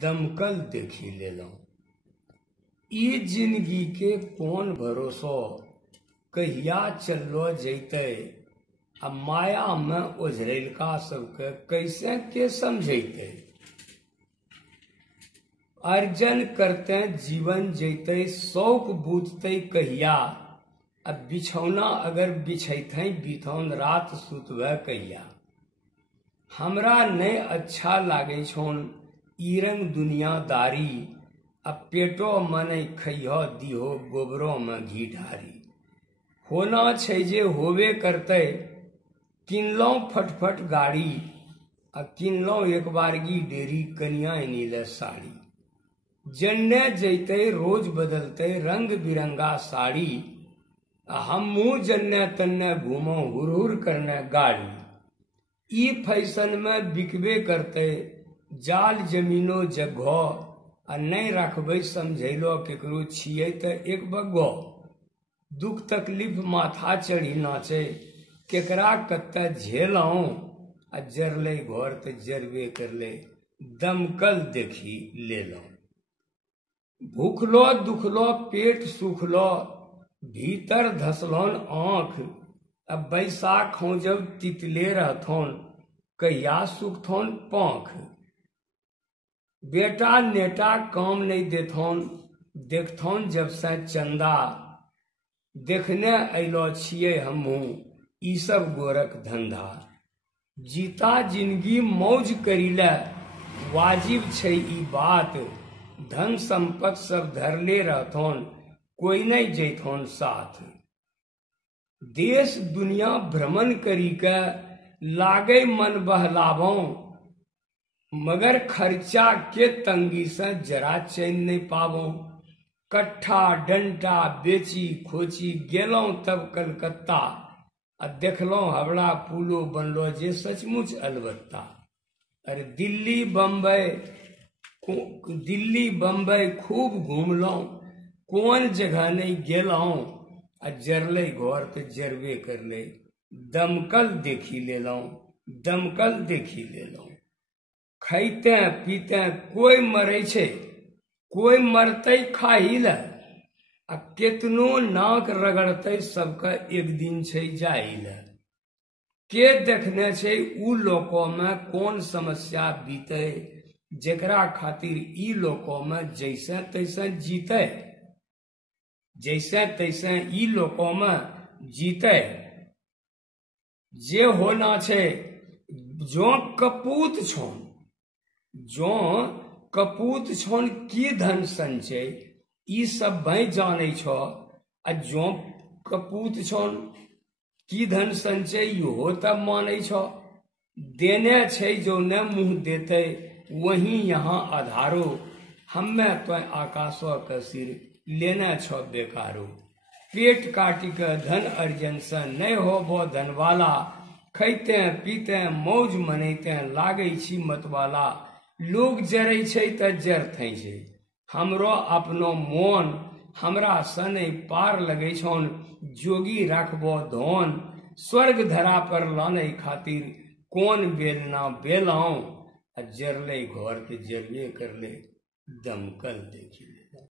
दमकल देखी लेलौं। ई जिंदगी के कौन भरोसो, कहिया चललो जैतै, आ माया में ओझरैलका सबके कैसे के समझैतै। अर्जन करते जीवन जैतै, शौक बूझतै कहिया, अब बिछौना अगर बिछैथै बीतौन रात सुतबे कहिया। हमरा नहीं अच्छा लागे छोन ई रंग दुनियादारी, अब पेटो मने खइहो दीहो गोबरों में घी ढारी। होना छै जे होबे करते, किनलौं फटफट गाड़ी, आ किनलौं एक बारगी डेरी कनिया नीले साड़ी। जन्ने जैते रोज बदलते रंग बिरंगा साड़ी, हमू जन्ने तन्ने घूमो हुर हुर करने गाड़ी। ई फैशन में बिकबे करते जाल जमीनो जगहो, आ नहीं रखबै समझैलो केकरो छियै त एक बग्गो। दुख तकलीफ माथा चढ़ी नाचे, केकरा कत्ते झेलौं, आ जरले घर त जरबे करले दमकल देखी लेलौं। भूखलो दुखलो पेट सुखलो, भीतर धसलोन आँख, अब बैसाख हों जब तितले रहथोन, कहिया सुखथोन पाँख। बेटा नेटा काम नहीं देथोन, देखथोन जब से चंदा, देखने अइलो छियै हमहू ई सब गोरक धंधा। जीता जिंदगी मौज करीले, वाजिब छै ई बात, धन संपत्ति सब धरले रहथोन, कोई नहीं जैथोन साथ। देश दुनिया भ्रमण करी के लागे मन बहलावों, मगर खर्चा के तंगी से जरा चैन नहीं पावों। कट्ठा डंटा बेची खोची गेलों तब कलकत्ता, आ देखलों हवड़ा पुलो बनलो जे सचमुच अलबत्ता। अरे दिल्ली बम्बई खूब घूमलों, कौन जगह नहीं गेलों, आ जरले घर ते जरबे करले दमकल देखी लेलों, दमकल देखी लेलों। खैते पीते कोई मरे छे, कोई मरते खाही ले, आ केतनो नाक रगड़ते सबका एक दिन छे जाई ले। के देखने छे उ लोकों में कौन समस्या बीते, जेकरा खातिर ई लोकों में जैसे तैसे जीते, जैसे तैसे ई लोकों में जीते। जे होना छे जो कपूत छोन, जो कपूत छोन की धन संचय, ई सब भाई जाने छो। आ जो कपूत छोन की धन संचय इहो तब माने छो। देने छे जो न मुंह देते, वहीं यहाँ आधारो, हमें तो आकाशो के सिर लेने छो बेकारो। पेट काटी के धन अर्जन से नहीं होबो धनवाला, खैते पीते मौज मनैते लागे छी मतवाला। लोग जरै छै त जरथै छै, हमरो अपनो मोन, हमरा सने पार लगे छोन, जोगी राखबो धोन। स्वर्ग धरा पर लाने खातिर कौन बेलना बेलाऊं, जरले घर के जरबे करले दमकल देखी।